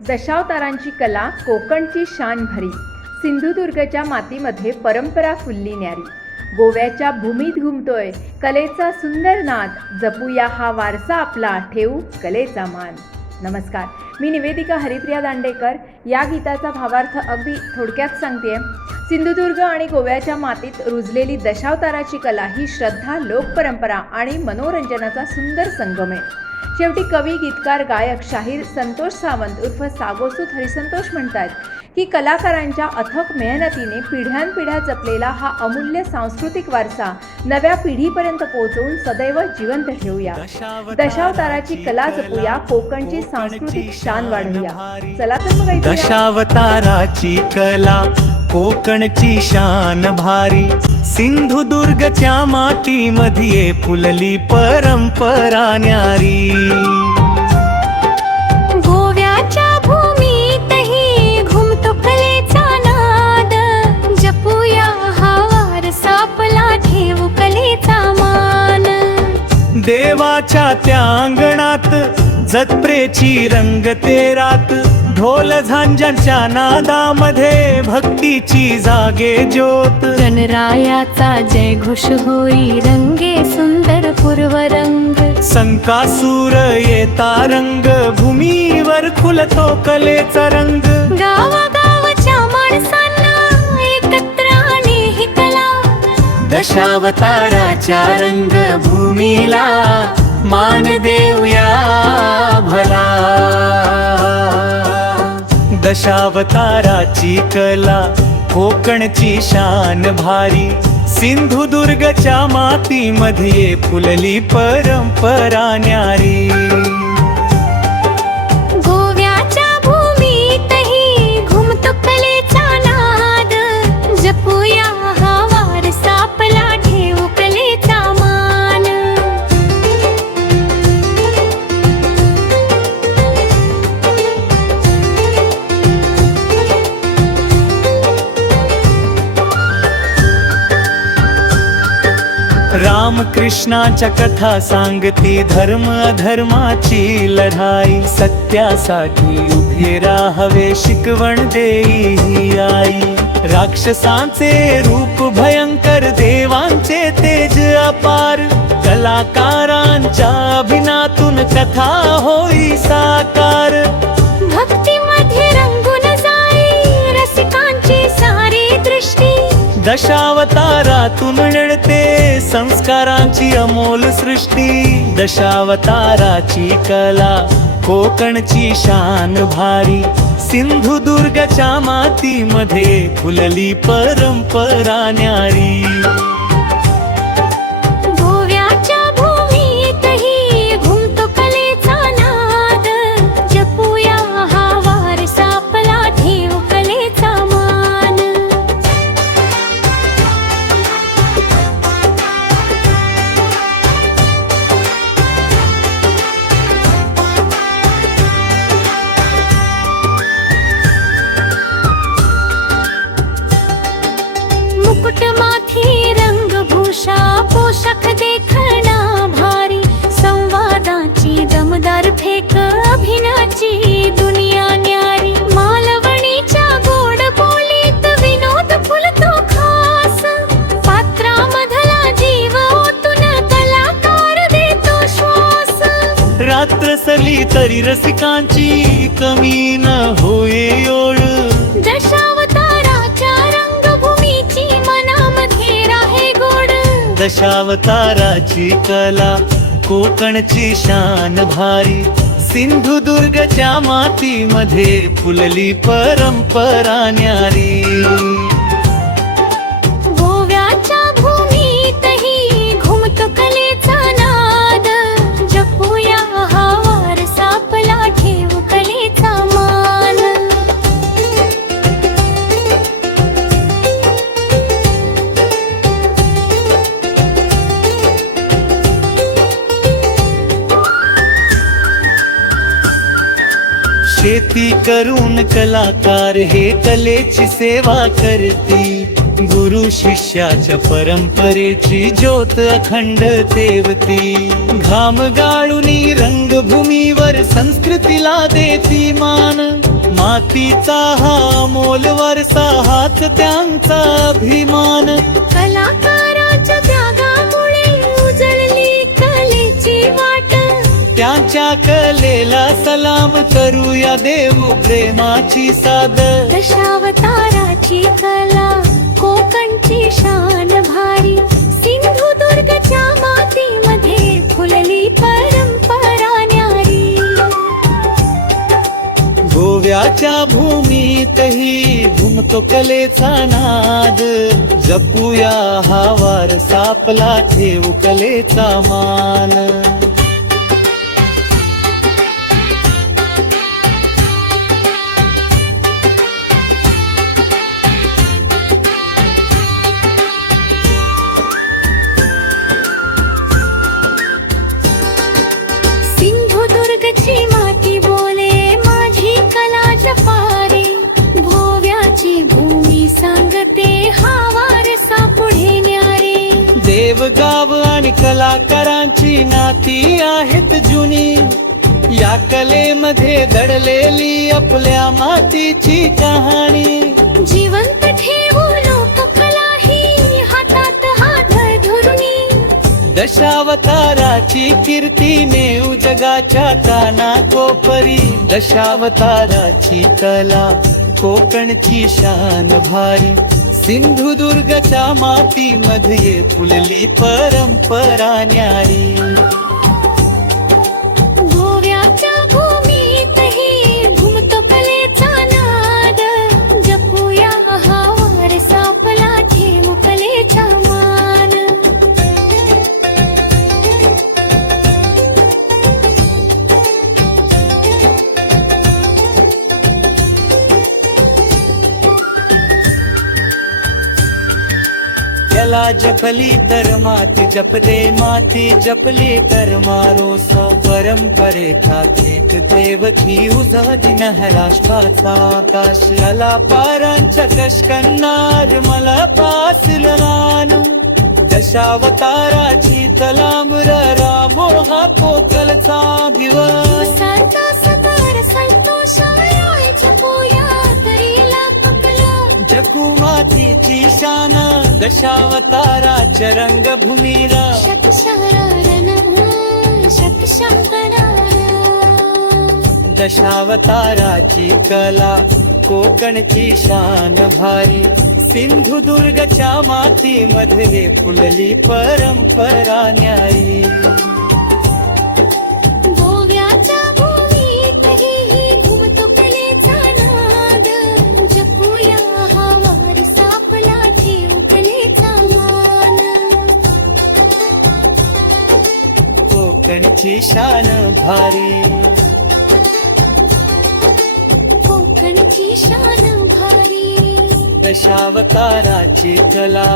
दशावतारांची कला कोकणची शान भरी, सिंधुदुर्गच्या मातीमध्ये परंपरा फुलली न्यारी. गोव्याच्या भूमीत घुमतोय कलेचा सुंदर नाद, जपूया हा वारसा आपला, ठेवू कलेचा मान. नमस्कार, मी निवेदिका हरिप्रिया दांडेकर. या गीताचा भावार्थ अगदी थोडक्यात सांगते. सिंधुदुर्ग आणि गोव्याच्या मातीत रुजलेली दशावताराची कला ही श्रद्धा, लोकपरंपरा आणि मनोरंजनाचा सुंदर संगम आहे. शेवटी कवी, गीतकार, गायक, शाहीर संतोष सावंत उर्फ सागोसूत हरिसंतोष म्हणतात की कलाकारांच्या अथक मेहनतीने पिढ्यानपिढ्या जपलेला हा अमूल्य सांस्कृतिक वारसा नव्या पिढीपर्यंत पोहोचवून सदैव जिवंत ठेवूया. दशावताराची कला जपूया, कोकणची सांस्कृतिक शान वाढवूया. चला तर मग ऐकूया. दशावताराची कला कोकणची शान भारी, सिंधुदुर्गच्या मातीमध्ये फुलली परंपरा न्यारी. गोव्याच्या भूमीतही घुमतो कलेचा नाद, जपूया हा वारसा आपला, ठेवू कलेचा मान. देवाच्या त्या अंगणात जत्रेची रंगते रात, ढोल झांजांच्या नादामध्ये भक्तीची जागे ज्योत. गणरायाचा जय घोष होई, रंगे सुंदर पूर्व रंग. संकासूर येता रंग, भूमीवर खुलतो कलेचा रंग. गावागावच्या माणसांना एकत्र आली ही कला, दशावताराच्या रंगभूमीला मान देऊया भला. दशावताराची कला कोकणची शान भारी, सिंधुदुर्गच्या मातीमध्ये फुलली परंपरा न्यारी. गोव्याच्या भूमीतही घुमतो कलेचा नाद, जपूया हा वारसा आपला, ठेवू कलेचा मान. रामकृष्णाच्या कथा सांगती, धर्म अधर्माची लढाई. सत्यासाठी उभे राहावे, शिकवण देई ही आई. राक्षसांचे रूप भयंकर, देवांचे तेज अपार. कलाकारांच्या अभिनयातून कथा होई साकार. भक्तीमध्ये रंगून जाई रसिकांची सारी दृष्टी. दशावतारातून मिळते संस्कारांची अमोल सृष्टी. दशावताराची कला कोकणची शान भारी, सिंधुदुर्गच्या मातीमध्ये फुलली परंपरा न्यारी. गोव्याच्या भूमीतही घुमतो कलेचा नाद, जपूया हा वारसा आपला, ठेवू कलेचा मान. मुकुट माथी रंगभूषा, पोशाख देखणा भारी. संवादाची दमदार फेक, अभिनयाची दुनिया न्यारी. मालवणीच्या गोड बोलीत विनोद फुलतो खास. पात्रामधला जीव ओतून कलाकार देतो श्वास. रात्र सली तरी रसिकांची कमी न होय ओळ. दशावताराच्या रंगभूमीची मनामध्ये राहे गोड. दशावताराची कला कोकणची शान भारी, सिंधुदुर्गच्या मातीमध्ये फुलली परंपरा न्यारी. गोव्याच्या भूमीतही घुमतो कलेचा नाद, जपूया हा वारसा आपला, ठेवू कलेचा मान. शेती करून कलाकार हे कलेची सेवा करती. गुरु शिष्याच्या परंपरेची ज्योत अखंड तेवती. घाम गाळूनी रंगभूमीवर संस्कृतीला देती मान. मातीचा हा मोल वारसा हाच त्यांचा अभिमान. कलाकाराच्या त्यागामुळे उजळली कलेची वाट. त्यांच्या कलेला सलाम करूया देऊ प्रेमाची साद. दशावताराची कला कोकणची शान भारी. सिंधुदुर्गच्या मातीमध्ये फुलली परंपरा न्यारी. गोव्याच्या भूमीतही घुमतो कलेचा नाद. जपूया हा वारसा आपला ठेवू कलेचा मान. सिंधुदुर्गची माती बोले माझी कला जपारी. गोव्याची भूमी सांगते हा वारसा पुढे न्यारे. देवगाव आणि कलाकारांची नाती आहेत जुनी. या कलेमध्ये दडलेली आपल्या मातीची कहाणी. जिवंत ठेवू लोककला ही हातात हात धरुनी. दशावताराची कीर्ती नेऊ जगाच्या कानाकोपरी. दशावताराची कला कोकणची शान भारी. सिंधुदुर्गच्या मातीमध्ये फुलली परंपरा न्यारी. गोव्याच्या भूमीतही घुमतो कलेचा नाद. जपूया हा वारसा आपला ठेवू कलेचा मान. कला जपली तर माती जपले. माती जपली तर मारोस. परंपरेचा थेट देवकी उजादी राष्ट्राचा आकाश. कला पारांच्या कष्कन्नार मला पासल रान. दशावताराची तलांबर रामो हा कोकलचा दिवस. संता सतार संतोष जपूया तरीला पकला. जकू मातीची शान दशावताराच्या रंगभूमीला. दशावताराची कला कोकणची शान भारी. सिंधुदुर्गच्या मातीमध्ये फुलली परंपरा न्यारी. गोव्याच्या भूमीतही घुमतो कलेचा नाद. जपूया हा वारसा आपला ठेवू कलेचा मान. कोकणची शान भारी. कोकणची शान भारी. दशावताराची कला